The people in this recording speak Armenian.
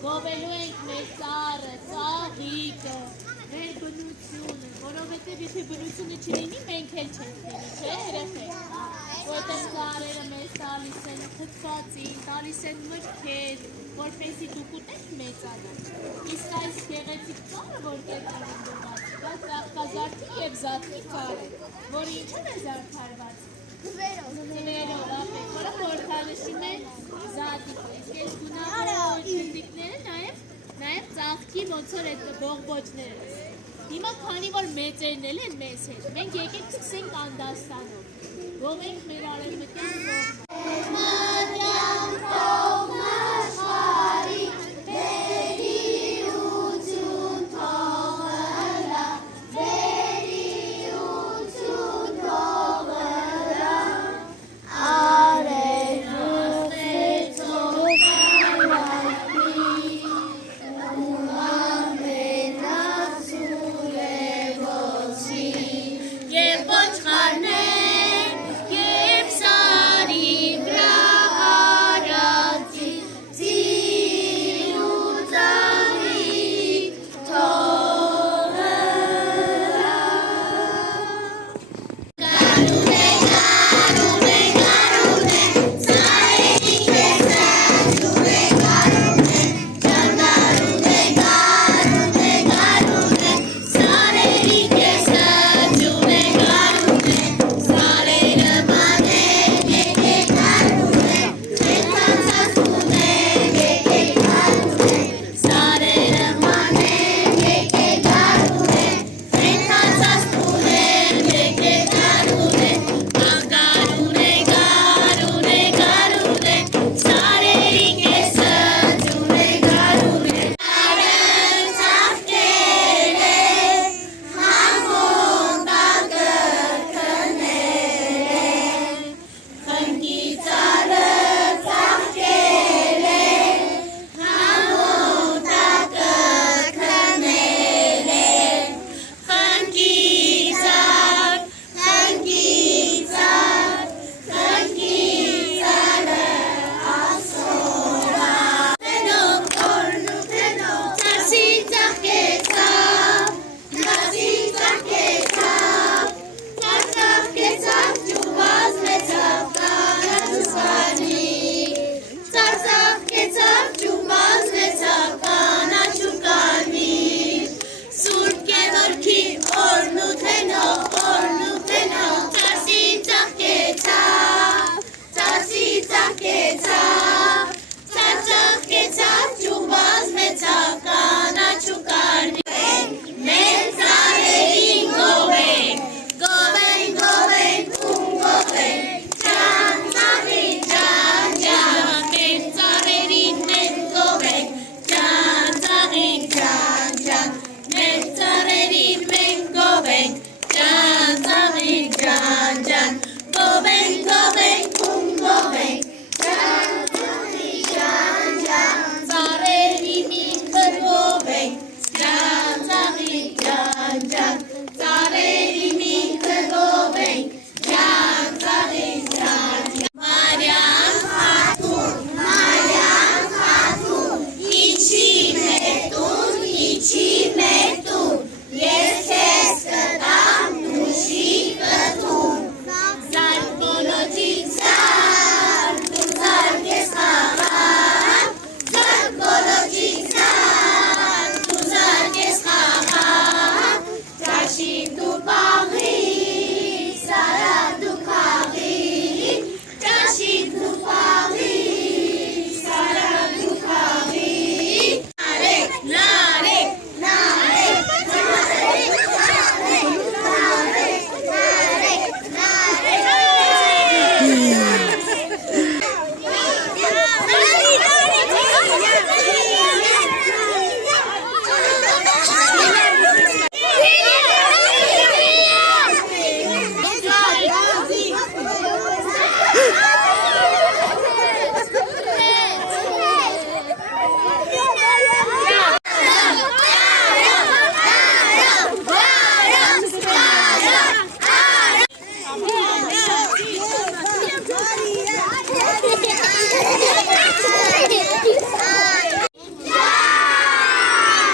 Գովելու ենք մեր ծառը, ծաղիկը, մեր բնությունը, որովհետև եթե բնությունը չլինի, մենք էլ չենք լինի, չէ՞ երեխեք, որտեղ ծառերը մեզ տալիս են թթվածին, տալիս են մրգեր, որպեսզի դուք ուտեք մեծանան։ Իսկ այս գեղեցիկ ծառը, որ կետեր են դրված, դա ծաղկազարդի և զարդի ծառ է, որը ինչով է զարդարված։ Ձվերով, ապեք, որը խորհրդանշում է զատիկը, իսկ այս գունավոր թնդիկները նաև ծաղկի ոնց որ այդ բողբոջները։ Հիմա քանի որ մեծերն էլ են մեզ հետ, մենք եկեք սկսենք Անդաստանով, ողենք մեր արևմտյան կողմը։